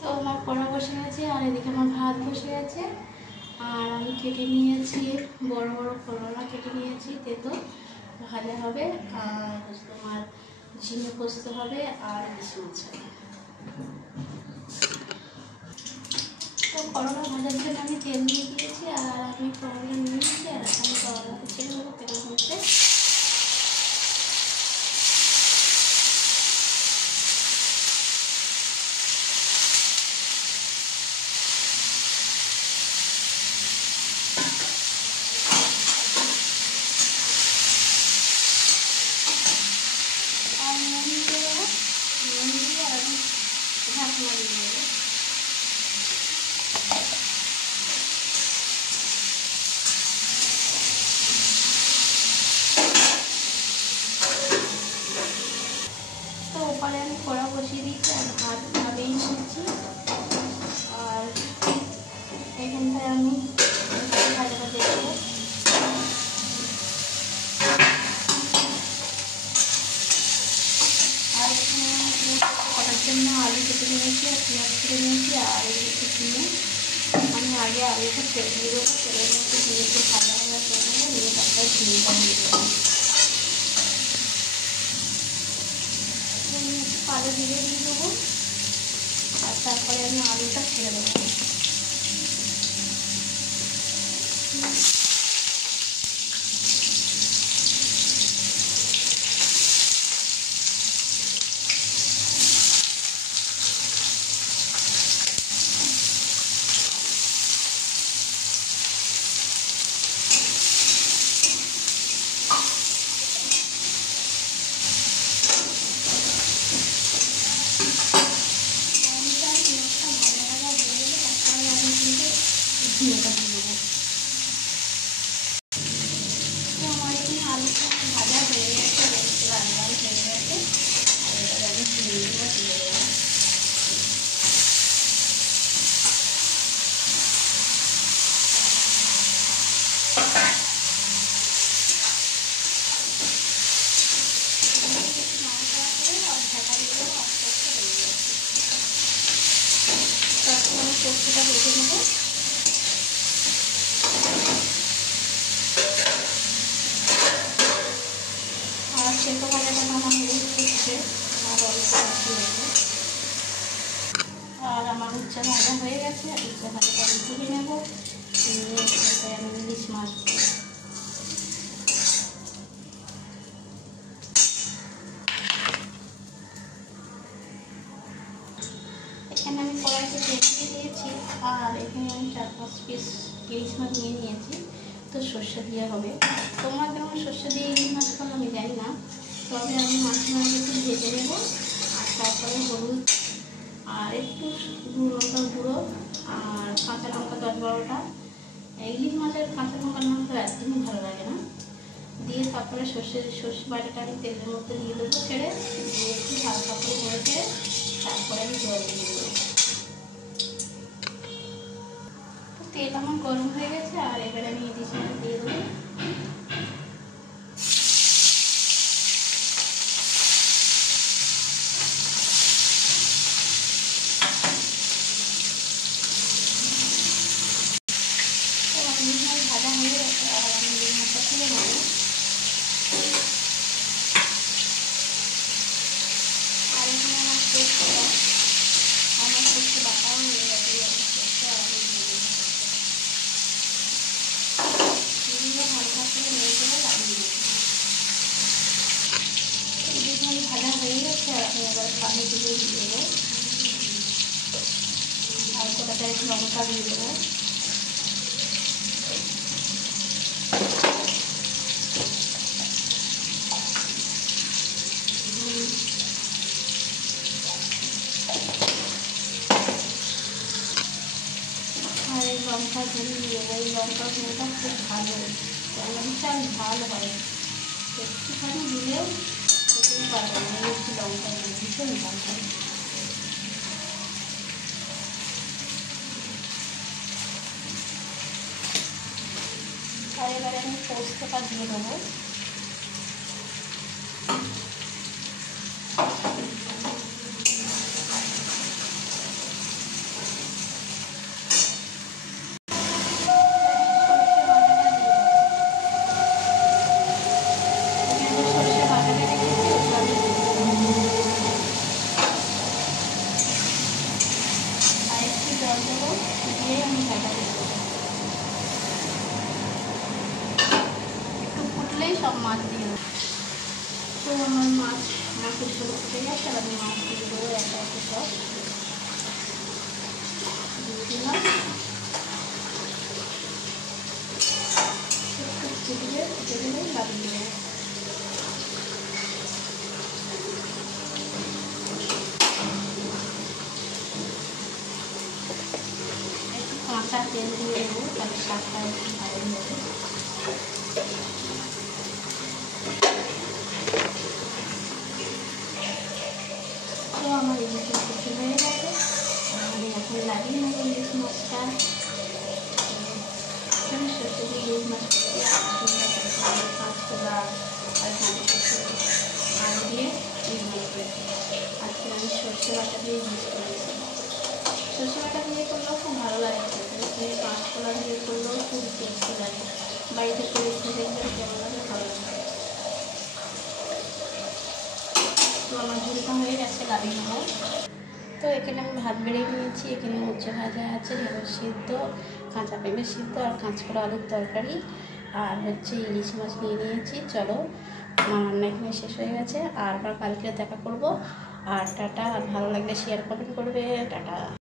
তো আমার কড়া বসে গেছে আর এদিকে আমার ভাত বসে গেছে। আর আমি কেটে নিয়েছি বড় বড় করলা, কেটে নিয়েছি তেতো ভাজা হবে। আর তোমার ঝিঙে পোস্ত হবে আর ইলিশ মাছ হবে। তো করলা ভাজার জন্য আমি তেল দিয়ে দিয়েছি আর আমি করলা নিয়ে নিয়েছি। আর আমি করলাকে ছেড়ে দেবো তেলের মধ্যে। আর নুন দিয়ে দেবো, নুন দিয়ে আর আমি ঢাকনা দিয়ে দেবো। তো ওপরে আমি কড়া বসিয়ে দিচ্ছি আর ভাত ভাবেই নিচ্ছি। আর এখানটায় আমি ভাজাটা দেখবো। আর এখানে কটার জন্য আলু কেটে নিয়েছি আর পেঁয়াজ কেটে নিয়েছি। আর একটু কিনে আমি আগে আলুটা ছেড়ে দিয়ে দেবো, তেলের মধ্যে দিয়ে একটু ভাজা ভাজা করে নেবো, নিয়ে তারপরে ঝিঙেটা দিয়ে দেবো। কালো জিরে দিয়ে দেবো আর তারপরে আমি আলুটা ছেড়ে দেবো। ঝিঙেটা দিয়ে দেবো। তো আমার এখানে আলুটা ভাজা হয়ে গেছে, লাল লাল হয়ে গেছে। আর এবার আমি ঝিঙেগুলো দিয়ে দেবো। তারপর আমি পোস্তটা বেটে নেবো। আর সেদ্ধ ভাজাটা আমার হয়ে উঠছে আর অল্প বেশি হয়েছে। আর আমার উচ্চে ভাজা হয়ে গেছে। উচ্চে ভাজাটা আমি তুলে নেবো, নিয়ে আমি ইলিশ মাছ দেবো। এখানে আমি কড়াইতে তেল দিয়ে দিয়েছি আর এখানে আমি 4-5 পিস ইলিশ মাছ নিয়ে নিয়েছি। তো সর্ষে দিয়ে হবে। তোমরা যেমন সর্ষে দিয়ে ইলিশ মাছ খাও আমি জানি না, তবে আমি মাছগুলো একটু ভেজে নেবো। আর তারপরে হলুদ আর একটু লঙ্কার গুঁড়ো আর কাঁচা লঙ্কা 10-12টা। ইলিশ মাছের কাঁচা লঙ্কার নাম তো একদমই ভালো লাগে না। দিয়ে তারপরে সর্ষে বাটাটা আমি তেলের মধ্যে দিয়ে দেবো, ছেড়ে দিয়ে একটু হালকা করে নেড়ে ছেড়ে তারপরে আমি জল দিয়ে দেবো। তেল আমার গরম হয়ে গেছে আর এবারে আমি ইলিশ মাছ দিয়ে দেবো। ইলিশ মাছ ভাজা হয়ে গেছে আর আমি ইলিশ মাছটা তুলে নেবো। আর এখানে আমার পোস্ত বাটাও হয়ে গেছে। পোস্ত আর আমি দিয়ে হালকা করে নেড়ে চেড়ে লাগিয়ে দেবো। ইলিশ মাছ ভাজা হয়ে গেছে আর আমি এবার পানি দিয়ে দেবো আর কটাটা একটু লঙ্কা দিয়ে দেবো। আর এই লঙ্কা গুঁড়ো দিয়ে দেবো। এই লঙ্কা গুঁড়োটা খুব ভালো, ভীষণ ভালো হয়। একটুখানি দিলেও খেতেই পারবে না। একটু লঙ্কা গুঁড়ো ভীষণ ভালো হয়। আর এবারে আমি পোস্তটা দিয়ে দেবো। দেবো, দিয়ে আমি ঢাকা দেবো। একটু ফুটলেই সব মাছ দিয়ে দেবো। তো আমার মাছের ঝোল ফুটে গেছে, আর আমি মাছ দিয়ে দেবো একটা একটা সব দিয়ে দিলাম। একটু ফুটে দিলেই লাগিয়ে দেবো। কাঁচা তেল দিয়ে দেবো, তাহলে শাকটা একটু ভালো হবে। তো আমার ইলিশ মাছ কুচি হয়ে গেছে, আমি এখন লাগিয়ে নেবো ইলিশ মাছটা। এখানে সরষে দিয়ে ইলিশ মাছ কুচি, কাঁচকলা আর আলু দিয়ে ইলিশ মাছ করেছি। আজকে আমি সর্ষে বাটা দিয়ে ইলিশ করেছি। সর্ষে বাটা দিয়ে করলেও খুব ভালো লাগে খেতে, কাঁচকলা দিয়ে করলেও খুব টেস্টি লাগে। বাড়িতে করে খেতে দেখবেন কেমন লাগে, ভালো লাগে। তো আমার ঝুলটা হয়ে গেছে, লাভিয়ে নেবো। তো এখানে আমি ভাত বেড়ে নিয়েছি, এখানে উচ্ছে ভাজা আছে, ঢেঁড়স সিদ্ধ, কাঁচা পেঁপে সিদ্ধ আর কাঁচকলা আলুর তরকারি, আর হচ্ছে ইলিশ মাছ নিয়ে নিয়েছি। চলো, আমার রান্না এখানে শেষ হয়ে গেছে, আর আবার কালকে দেখা করবো। আর টাটা। আর ভালো লাগলে শেয়ার কমেন্ট করবে। টাটা।